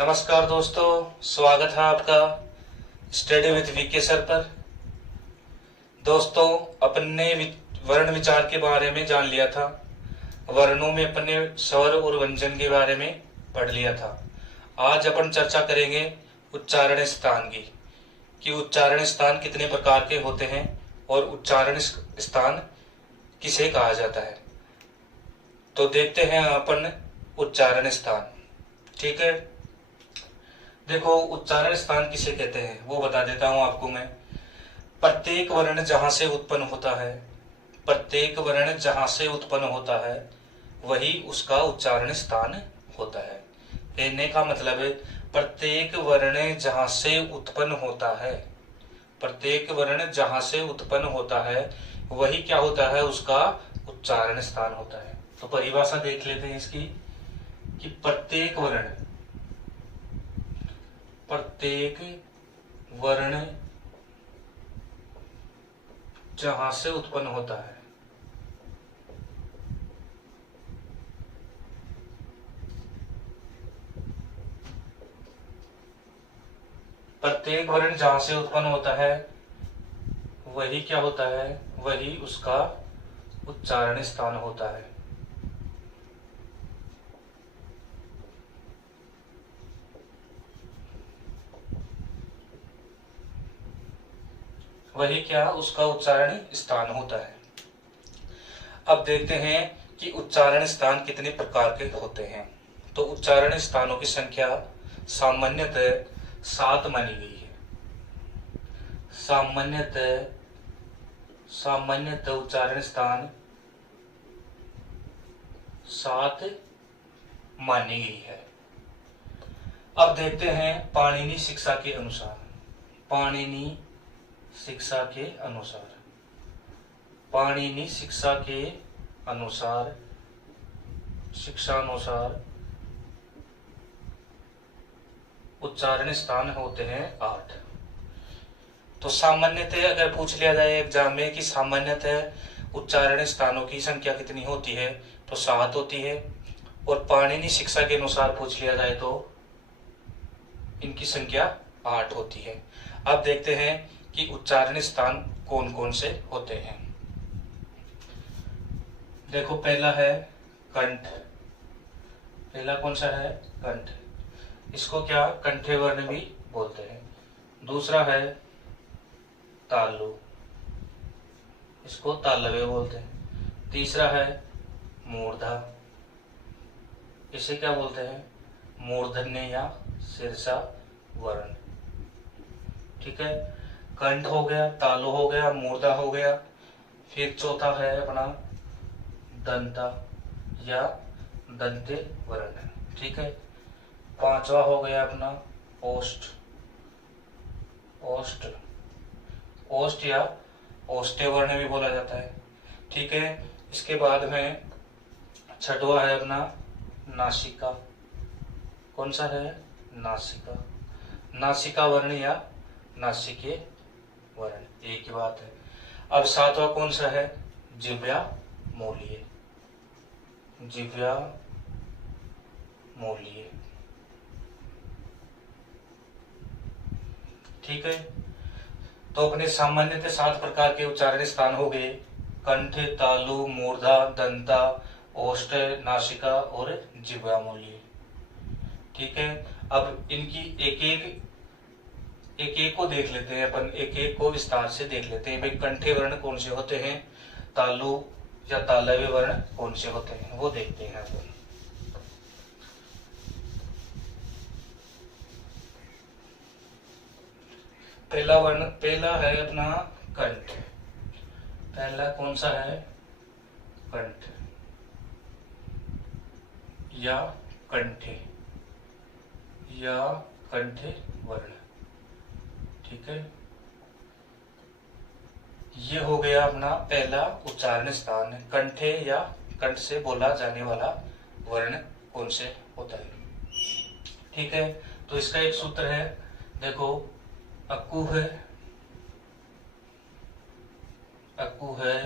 नमस्कार दोस्तों, स्वागत है आपका स्टडी विद वीके सर पर। दोस्तों, अपने वर्ण विचार के बारे में जान लिया था। वर्णों में अपने स्वर और व्यंजन के बारे में पढ़ लिया था। आज अपन चर्चा करेंगे उच्चारण स्थान की, कि उच्चारण स्थान कितने प्रकार के होते हैं और उच्चारण स्थान किसे कहा जाता है। तो देखते हैं अपन उच्चारण स्थान। ठीक है, देखो उच्चारण स्थान किसे कहते हैं वो बता देता हूं आपको मैं। प्रत्येक वर्ण जहां से उत्पन्न होता है, प्रत्येक वर्ण जहां से उत्पन्न होता है वही उसका उच्चारण स्थान होता है। कहने का मतलब है प्रत्येक वर्ण जहां से उत्पन्न होता है, प्रत्येक वर्ण जहां से उत्पन्न होता है वही क्या होता है, उसका उच्चारण स्थान होता है। तो परिभाषा देख लेते हैं इसकी, कि प्रत्येक वर्ण जहां से उत्पन्न होता है, प्रत्येक वर्ण जहां से उत्पन्न होता है वही क्या होता है, वही उसका उच्चारण स्थान होता है। वही क्या उसका उच्चारण स्थान होता है। अब देखते हैं कि उच्चारण स्थान कितने प्रकार के होते हैं। तो उच्चारण स्थानों की संख्या सामान्यतः 7 मानी गई है। सामान्यतः उच्चारण स्थान 7 मानी गई है। अब देखते हैं पाणिनि शिक्षा के अनुसार, पाणिनि शिक्षा के अनुसार, पाणिनि शिक्षानुसार उच्चारण स्थान होते हैं 8। तो सामान्यतः अगर पूछ लिया जाए एग्जाम में कि सामान्यतः उच्चारण स्थानों की संख्या कितनी होती है, तो 7 होती है। और पाणिनि शिक्षा के अनुसार पूछ लिया जाए तो इनकी संख्या 8 होती है। अब देखते हैं कि उच्चारण स्थान कौन कौन से होते हैं। देखो पहला है कंठ। पहला कौन सा है, कंठ। इसको क्या कंठे वर्ण भी बोलते हैं। दूसरा है तालु, इसको तालव्य बोलते हैं। तीसरा है मूर्धा, इसे क्या बोलते हैं, मूर्धन्य या शीर्षा वर्ण। ठीक है, कंठ हो गया, तालु हो गया, मूर्धा हो गया। फिर चौथा है अपना दंता या दंते वर्ण। ठीक है, पांचवा हो गया अपना ओष्ठ, ओष्ठ या ओष्ठे वर्ण भी बोला जाता है। ठीक है, इसके बाद में छठवा है अपना नासिका। कौन सा है, नासिका, नासिका वर्ण या नासिके वर्ण, एक ही बात है। अब सातवां कौन सा है, जिह्वा मूलीय, जिह्वा मूलीय। ठीक है, तो अपने सामान्यतः 7 प्रकार के उच्चारण स्थान हो गए, कंठ, तालु, मूर्धा, दंता, ओष्ठ, नासिका और जिह्वा मूलीय। ठीक है, अब इनकी एक एक को देख लेते हैं अपन, एक एक को विस्तार से देख लेते हैं। भाई कंठे वर्ण कौन से होते हैं, तालु या तालव्य वर्ण कौन से होते हैं, वो देखते हैं अपन। पहला है अपना कंठ। पहला कौन सा है, कंठ या कंठे या कंठे वर्ण। ठीक है, ये हो गया अपना पहला उच्चारण स्थान, कंठे या कंठ से बोला जाने वाला वर्ण कौन से होता है। ठीक है, तो इसका एक सूत्र है, देखो अक्कु है, अक्कु है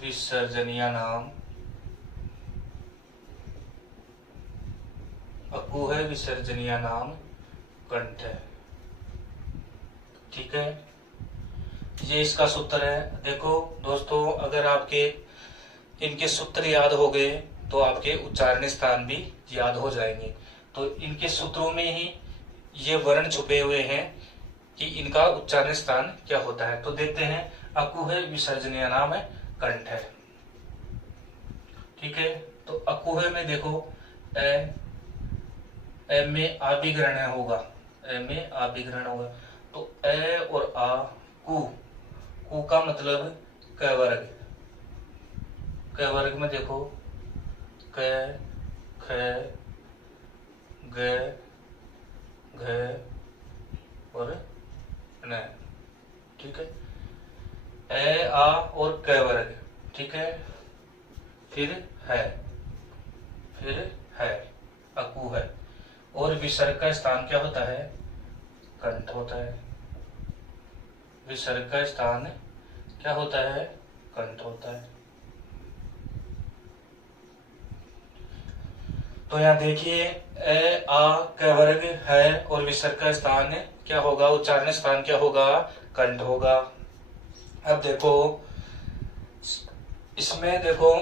विसर्जनीय नाम, अकुह विसर्जनीय नाम कंठ है। ठीक है, ये इसका सूत्र है। देखो दोस्तों, अगर आपके इनके सूत्र याद हो गए तो आपके उच्चारण स्थान भी याद हो जाएंगे। तो इनके सूत्रों में ही ये वर्ण छुपे हुए हैं कि इनका उच्चारण स्थान क्या होता है। तो देखते हैं, अकुह विसर्जनीय नाम कंठ है। ठीक है, तो अकुह में देखो ए में आभिग्रहण होगा, ए में आभिग्रहण होगा। तो ए और आ, कु का मतलब क वर्ग। क वर्ग में देखो क, ख, ग, घ और न। ठीक है, ए आ और क वर्ग। ठीक है, फिर है अकु है। और विसर्ग का स्थान क्या होता है? कंठ होता है। विसर्ग का स्थान क्या होता है? कंठ होता है। तो यहाँ देखिए, ए आ क वर्ग है और विसर्ग का स्थान क्या होगा? उच्चारण स्थान क्या होगा? कंठ होगा। अब देखो, इसमें देखो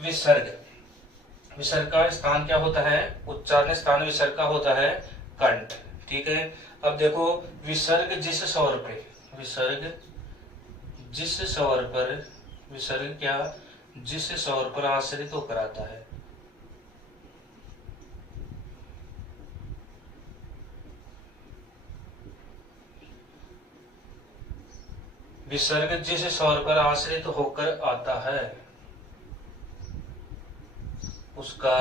विसर्ग का स्थान क्या होता है? उच्चारण स्थान विसर्ग का होता है कंठ। ठीक है, अब देखो विसर्ग जिस स्वर पर आश्रित होकर आता है। विसर्ग जिस स्वर पर आश्रित होकर आता है उसका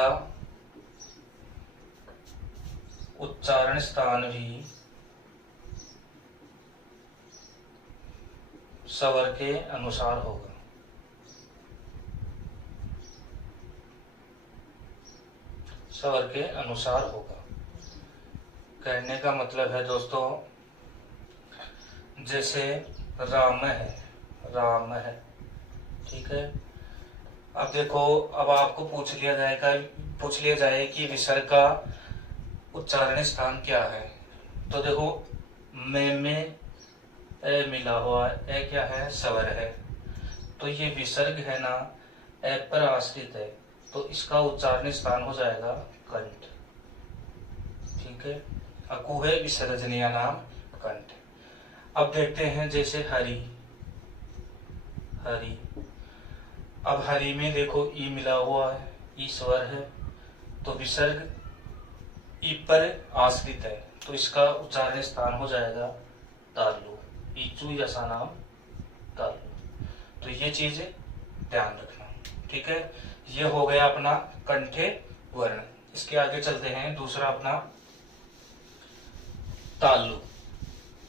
उच्चारण स्थान भी स्वर के अनुसार होगा। स्वर के अनुसार होगा। कहने का मतलब है दोस्तों, जैसे राम है। ठीक है, अब देखो, अब आपको पूछ लिया जाए कि विसर्ग का उच्चारण स्थान क्या है। तो देखो, में ए मिला हुआ है, ए क्या है? स्वर है। तो ये विसर्ग है ना, ए पर आश्रित है, तो इसका उच्चारण स्थान हो जाएगा कंठ। ठीक है, अकुह विसर्जनीय नाम कंठ। अब देखते हैं, जैसे हरि। अब हरि में देखो ई मिला हुआ है, ई स्वर है, तो विसर्ग ई पर आश्रित है, तो इसका उच्चारण स्थान हो जाएगा तालु। ईचू यसा नाम तालु। तो ये चीज ध्यान रखना। ठीक है, ये हो गया अपना कंठे वर्ण। इसके आगे चलते हैं, दूसरा अपना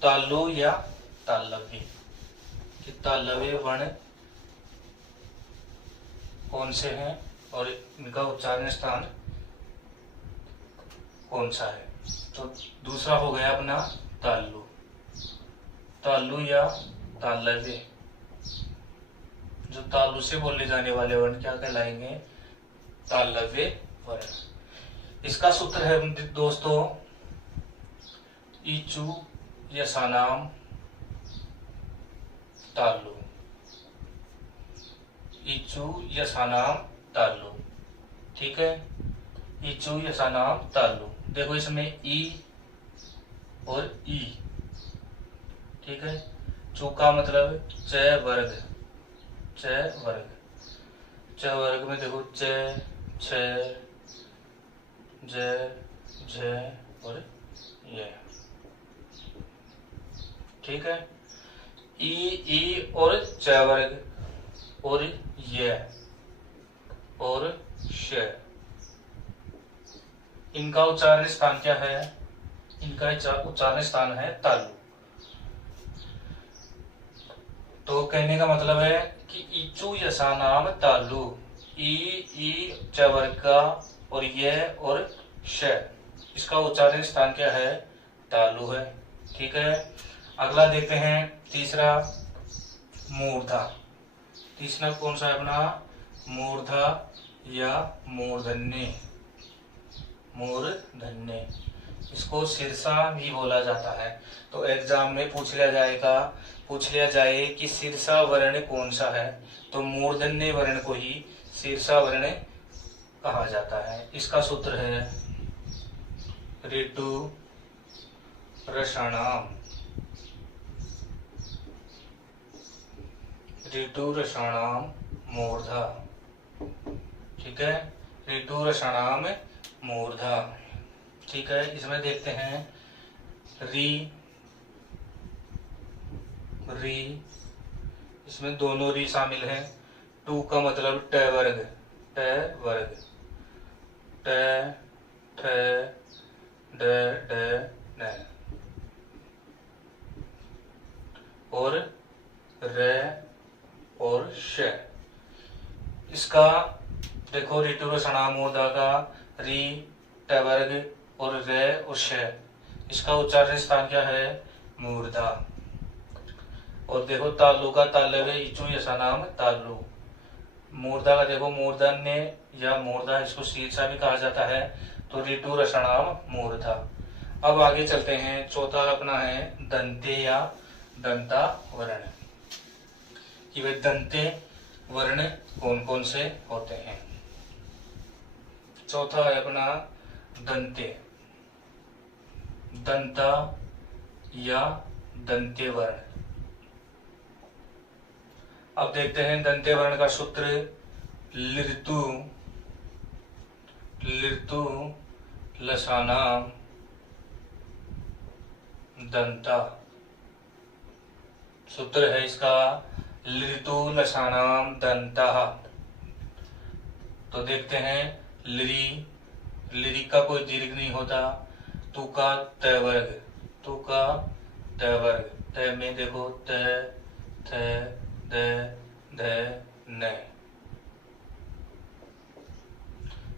तालु या तालव्य। कि तालव्य वर्ण कौन से हैं और इनका उच्चारण स्थान कौन सा है। तो दूसरा हो गया अपना तालु या तालव्य। जो तालु से बोले जाने वाले वर्ण क्या कहलाएंगे? तालव्य वर्ण। इसका सूत्र है दोस्तों, ईचू यसानाम तालु। ईचू यसानाम तालु। ठीक है, ईचू यसानाम तालु। देखो, इसमें ई और ई। ठीक है, चू का मतलब च वर्ग। च वर्ग में देखो च, छ, ज, झ और ये। ठीक है, ई और च वर्ग और ये और श। इनका उच्चारण स्थान क्या है? इनका उच्चारण स्थान है तालु। तो कहने का मतलब है कि ईचू यसा नाम तालु। ई च वर्ग का और ये और श, इसका उच्चारण स्थान क्या है? तालु है। ठीक है, अगला देखते हैं, तीसरा मूर्धा। तीसरा कौन सा है अपना? मूर्धा या मूर्धन्य। मूर्धन्य। इसको शीर्षा भी बोला जाता है। तो एग्जाम में पूछ लिया जाए कि शीर्षा वर्ण कौन सा है, तो मूर्धन्य वर्ण को ही शीर्षा वर्ण कहा जाता है। इसका सूत्र है ऋतु रसाणाम। ऋतु रसाणाम मूर्धा। ठीक है, ऋतु रसाणाम मूर्धा। ठीक है, इसमें देखते हैं री री, इसमें दोनों री शामिल हैं। टू का मतलब ट वर्ग, ट वर्ग, ट ठ ड ड न, और र और श। इसका देखो ऋतु रसाणाम मूर्धा का री ट वर्ग और र और श, इसका उच्चारण स्थान क्या है? मूर्धा। और देखो तालु का तालव्य इचु यशा नाम तालु। मूर्धा का देखो मूर्धन्य या मूर्धा, इसको शीर्षा भी कहा जाता है। तो ऋतु रसाणाम मूर्धा। अब आगे चलते हैं। चौथा अपना है दंते या दंता वर्ण, कि वे दंते वर्ण कौन कौन से होते हैं। चौथा है अपना दंते, दंता या दंते वर्ण। अब देखते हैं दंते वर्ण का सूत्र लिर्तु लिर्तु लसानाम दंता। सूत्र है इसका लिर्तु लसानाम दंता। तो देखते हैं लिरी, लिरी का कोई दीर्घ नहीं होता। तू का त वर्ग, तू का त वर्ग, त में देखो त थ द ध न,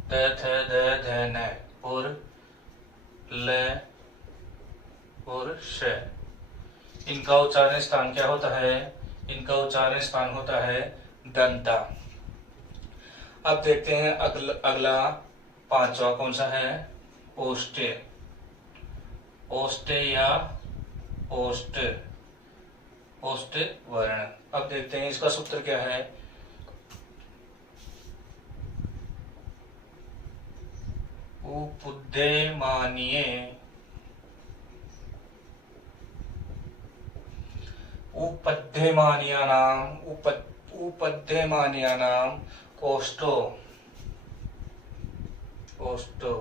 त थ द ध न, और ल और श। इनका उच्चारण स्थान क्या होता है? इनका उच्चारण स्थान होता है दंता। अब देखते हैं अगला पांचवा कौन सा है? ओष्टे, ओष्टे या ओष्ट, ओष्ट वर्ण। अब देखते हैं इसका सूत्र क्या है? उपद्यमानीय, उपद्यमानीयानाम उपद्यमानीयानाम ओष्टो, ओष्टो,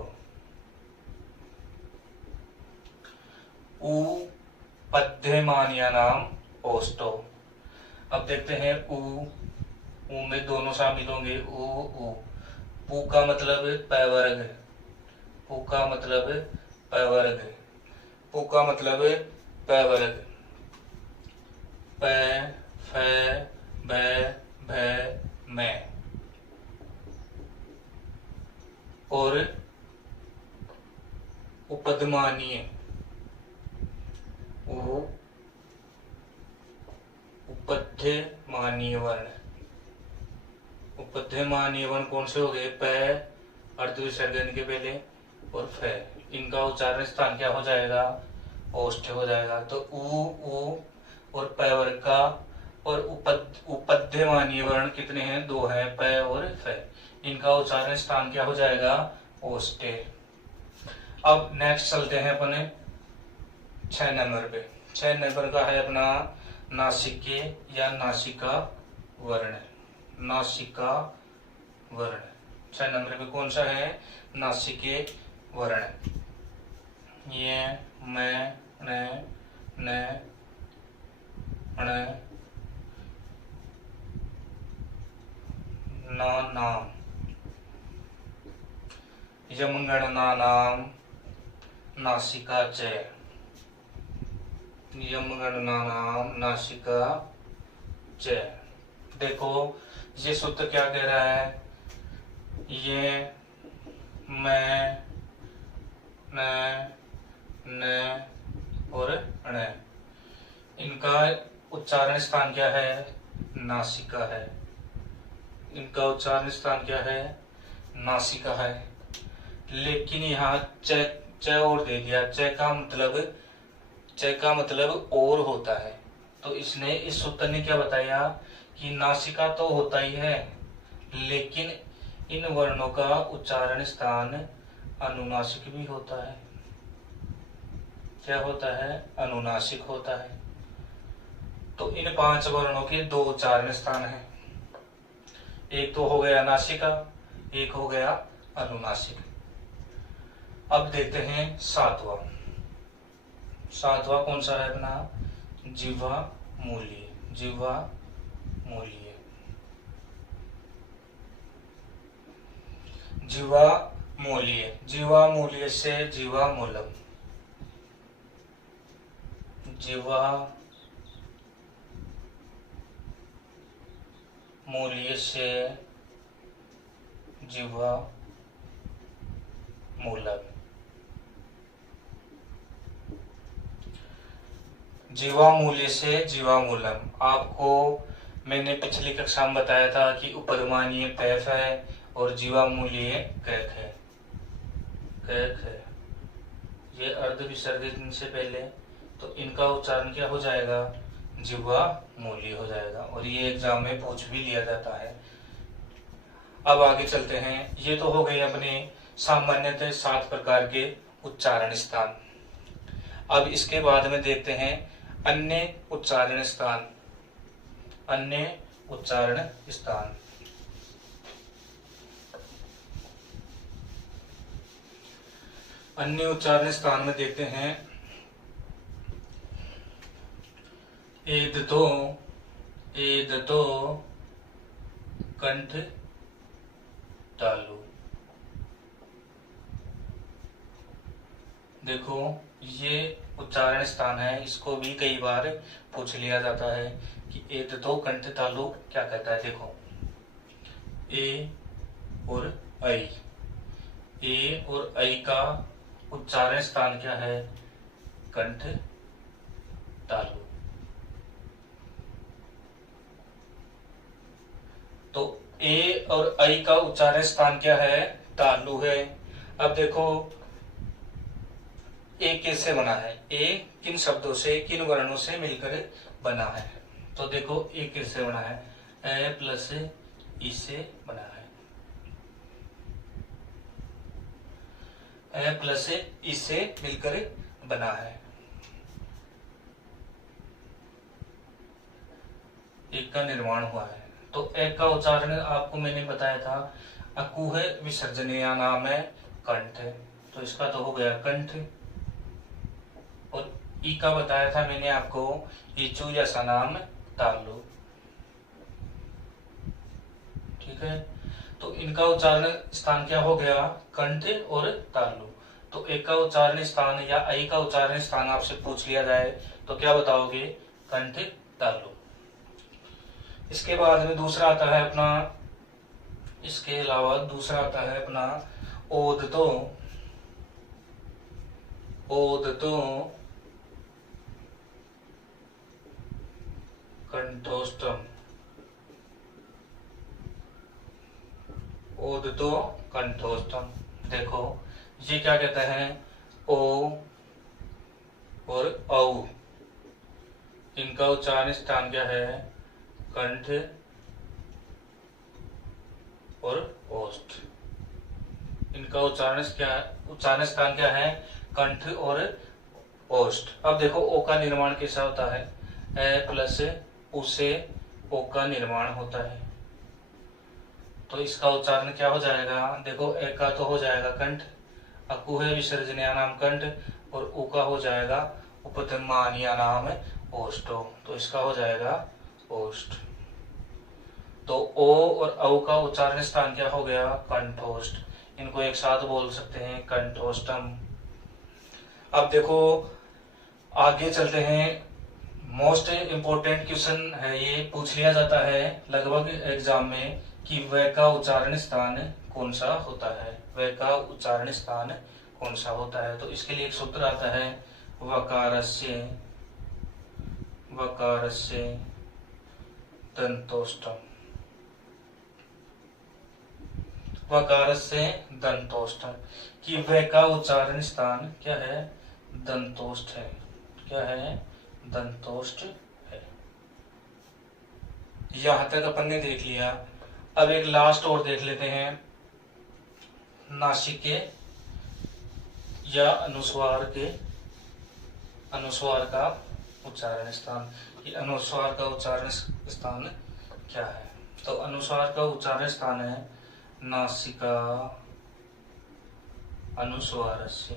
उपद्यमानीयानाम ओष्टो। अब देखते हैं ऊ में दोनों शामिल होंगे। ऊ पू का मतलब प वर्ग, पू का मतलब प वर्ग, पू का मतलब प वर्ग, प फ ब भ म, और उपद्यमानीय उपद्यमानीय वर्ण। उपद्यमानीय वर्ण कौन से हो गए? प अर्ध विसर्ग के पहले और फ। इनका उच्चारण स्थान क्या हो जाएगा? ओष्ठ हो जाएगा। तो ऊ और प वर्ग का और उपद्यमानीय वर्ण कितने हैं? दो हैं, प और फ। इनका उच्चारण स्थान क्या हो जाएगा? ओष्ठे। अब नेक्स्ट चलते हैं अपने 6 नंबर पे। 6 नंबर का है अपना नासिके या नासिका वर्ण, नासिका वर्ण। 6 नंबर पे कौन सा है? नासिके वर्ण। ये मैं न ण नाम, यमगणनानाम नासिका च, यमगणनानाम नासिका च। देखो ये सूत्र क्या कह रहा है? ये मैं न और ण, इनका उच्चारण स्थान क्या है? नासिका है। इनका उच्चारण स्थान क्या है? नासिका है। लेकिन यहाँ च च और दे दिया। च का मतलब और होता है। तो इसने, इस सूत्र ने क्या बताया कि नासिका तो होता ही है, लेकिन इन वर्णों का उच्चारण स्थान अनुनासिक भी होता है। क्या होता है? अनुनासिक होता है। तो इन 5 वर्णों के 2 उच्चारण स्थान हैं। एक तो हो गया नासिका, एक हो गया अनुनासिक। अब देखते हैं सातवां कौन सा है अपना? जिह्वा मूल्य। जिह्वा मूल्य, जिह्वा मूल्य, जिह्वा मूल्य से जिह्वा मूलम, जिह्वा मूल्य से जिह्वा मूलम। जिह्वा मूल्य से जिह्वा मूलम। आपको मैंने पिछली कक्षा में बताया था कि उपधमानीय कैफ है और जिह्वा मूल्य कैक है। कैक है, ये अर्ध विसर्जित से पहले, तो इनका उच्चारण क्या हो जाएगा? जिह्वा मूल्य हो जाएगा। और ये एग्जाम में पूछ भी लिया जाता है। अब आगे चलते हैं। ये तो हो गए अपने सामान्यतः 7 प्रकार के उच्चारण स्थान। अब इसके बाद में देखते हैं अन्य उच्चारण स्थान। अन्य उच्चारण स्थान, अन्य उच्चारण स्थान में देखते हैं एदतो, एदतो कंठ तालु। देखो ये उच्चारण स्थान है, इसको भी कई बार पूछ लिया जाता है कि एदतो कंठ तालु क्या कहता है। देखो ए और ऐ, ए और ऐ का उच्चारण स्थान क्या है? कंठ तालु। तो ए और ऐ का उच्चारण स्थान क्या है? तालु है। अब देखो ए कैसे बना है? ए किन शब्दों से, किन वर्णों से मिलकर बना है? तो देखो ए कैसे बना है? ए प्लस ई से बना है। ए प्लस ई से मिलकर बना है। एक का निर्माण हुआ है। तो एक का उच्चारण आपको मैंने बताया था, अकुह विसर्जनीय नाम है कंठ। तो इसका तो हो गया कंठ। और ई का बताया था मैंने आपको, ईचू जैसा नाम तालु। ठीक है, तो इनका उच्चारण स्थान क्या हो गया? कंठ और तालु। तो एक का उच्चारण स्थान या ऐ का उच्चारण स्थान आपसे पूछ लिया जाए तो क्या बताओगे? कंठ तालु। इसके बाद में दूसरा आता है अपना, इसके अलावा दूसरा आता है अपना ओदतो। ओदतो कंठोष्टम। ओदतो कंठोष्टम। देखो ये क्या कहता है? ओ और औ, इनका उच्चारण स्थान क्या है? कंठ और ओष्ठ। इनका उच्चारण स्थान क्या है? कंठ और ओष्ठ। अब देखो ओ का निर्माण कैसा होता है? ए प्लस उ से ओ का निर्माण होता है। तो इसका उच्चारण क्या हो जाएगा? देखो ए का तो हो जाएगा कंठ, अकुह विसर्जनीय नाम कंठ, और उ का हो जाएगा उपधमानीय नाम ओष्ठो। तो इसका हो जाएगा ओष्ठ। तो ओ और औ का उच्चारण स्थान क्या हो गया? कंठोष्ठ। इनको एक साथ बोल सकते हैं कंठोष्टम। अब देखो आगे चलते हैं। मोस्ट इम्पोर्टेंट क्वेश्चन है ये, पूछ लिया जाता है लगभग एग्जाम में कि व का उच्चारण स्थान कौन सा होता है? व का उच्चारण स्थान कौन सा होता है? तो इसके लिए एक सूत्र आता है, वकारस्य, वकारस्य दंतोष्टम। वकारस्य दंतोष्ठम, कि वह का उच्चारण स्थान क्या है, दंतोष्ठ है। क्या है, दंतोष्ठ है। यहां तक अपन ने देख लिया। अब एक लास्ट और देख लेते हैं, नासिके या अनुस्वार का उच्चारण स्थान, कि अनुस्वार का उच्चारण स्थान क्या है। तो अनुस्वार का उच्चारण स्थान है नासिका अनुस्वारस्य।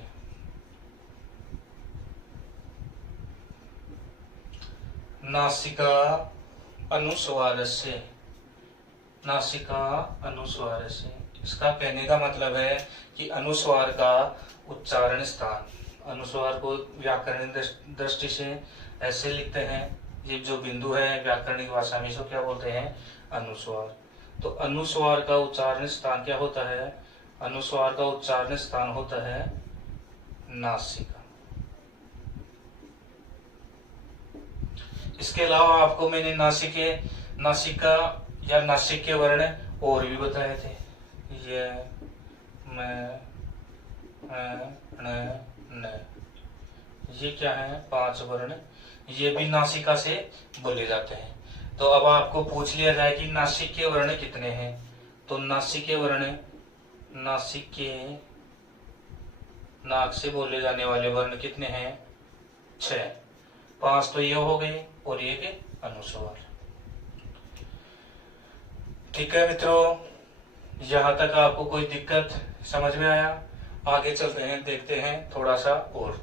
नासिका अनुस्वारस्य, नासिका अनुस्वारस्य। इसका कहने का मतलब है कि अनुस्वार का उच्चारण स्थान, अनुस्वार को व्याकरणिक दृष्टि से ऐसे लिखते हैं, ये जो बिंदु है व्याकरणिक भाषा में इसको क्या बोलते हैं, अनुस्वार। तो अनुस्वार का उच्चारण स्थान क्या होता है, अनुस्वार का उच्चारण स्थान होता है नासिका। इसके अलावा आपको मैंने नासिका या नासिक के वर्ण और भी बताए थे, ये मैं न, ये क्या है, 5 वर्ण, ये भी नासिका से बोले जाते हैं। तो अब आपको पूछ लिया जाए कि नासिक के वर्ण कितने हैं, तो नासिक के वर्ण, नासिक के नाक से बोले जाने वाले वर्ण कितने हैं, 6। 5 तो ये हो गए और एक अनुस्वार। ठीक है मित्रों, यहाँ तक आपको कोई दिक्कत समझ में आया? आगे चलते हैं, देखते हैं थोड़ा सा और।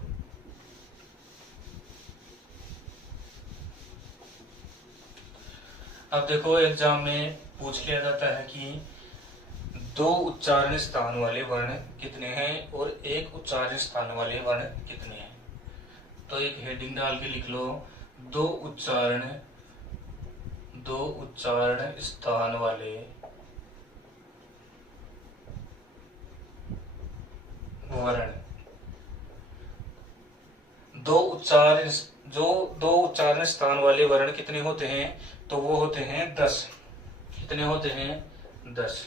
अब देखो एग्जाम में पूछ लिया जाता है कि 2 उच्चारण स्थान वाले वर्ण कितने हैं और 1 उच्चारण स्थान वाले वर्ण कितने हैं। तो एक हेडिंग डाल के लिख लो, 2 उच्चारण स्थान वाले वर्ण। 2 उच्चारण स्थान वाले वर्ण कितने होते हैं, तो वो होते हैं 10। कितने होते हैं, 10।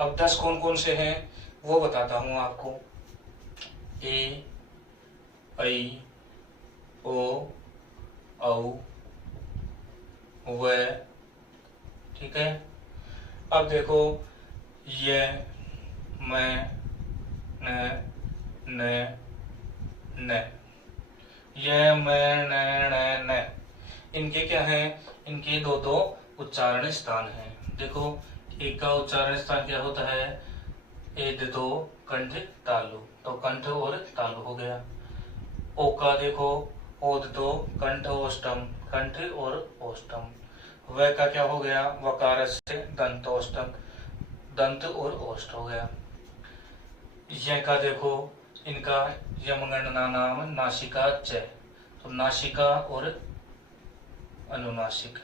अब 10 कौन कौन से हैं वो बताता हूं आपको। ए, ऐ, ओ, औ, व। ठीक है। अब देखो ये, मैं, न, ये, मैं, न, इनके क्या हैं, इनके 2 उच्चारण स्थान हैं। देखो एक का उच्चारण स्थान क्या होता है, एद 2 कंठ तालु, तो कंठ और तालु हो गया। ओ का देखो, ओद 2 कंठ ओष्टम, कंठ और ओष्टम। व का क्या हो गया, वकार से दंतोष्टम, दंत और ओष्ठ हो गया। य का देखो, इनका यमगणना नाम नासिका च, तो नासिका और अनुनासिक,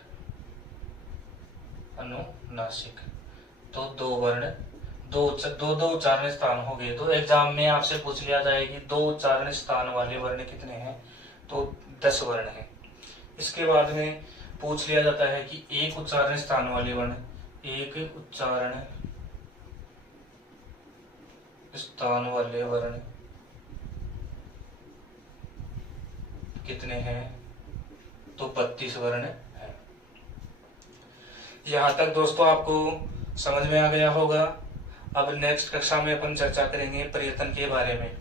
तो 2 वर्ण, 2 उच्चारण स्थान हो गए। तो एग्जाम में आपसे पूछ लिया जाए कि 2 उच्चारण स्थान वाले वर्ण कितने हैं, तो 10 वर्ण हैं। इसके बाद में पूछ लिया जाता है कि 1 उच्चारण स्थान वाले वर्ण, 1 उच्चारण स्थान वाले वर्ण कितने हैं, तो 32 वर्ण हैं। यहां तक दोस्तों आपको समझ में आ गया होगा। अब नेक्स्ट कक्षा में अपन चर्चा करेंगे प्रयत्न के बारे में।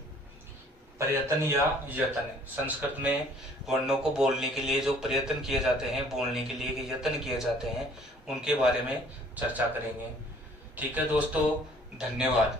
प्रयत्न या यत्न, संस्कृत में वर्णों को बोलने के लिए जो प्रयत्न किए जाते हैं, बोलने के लिए यत्न किए जाते हैं, उनके बारे में चर्चा करेंगे। ठीक है दोस्तों, धन्यवाद।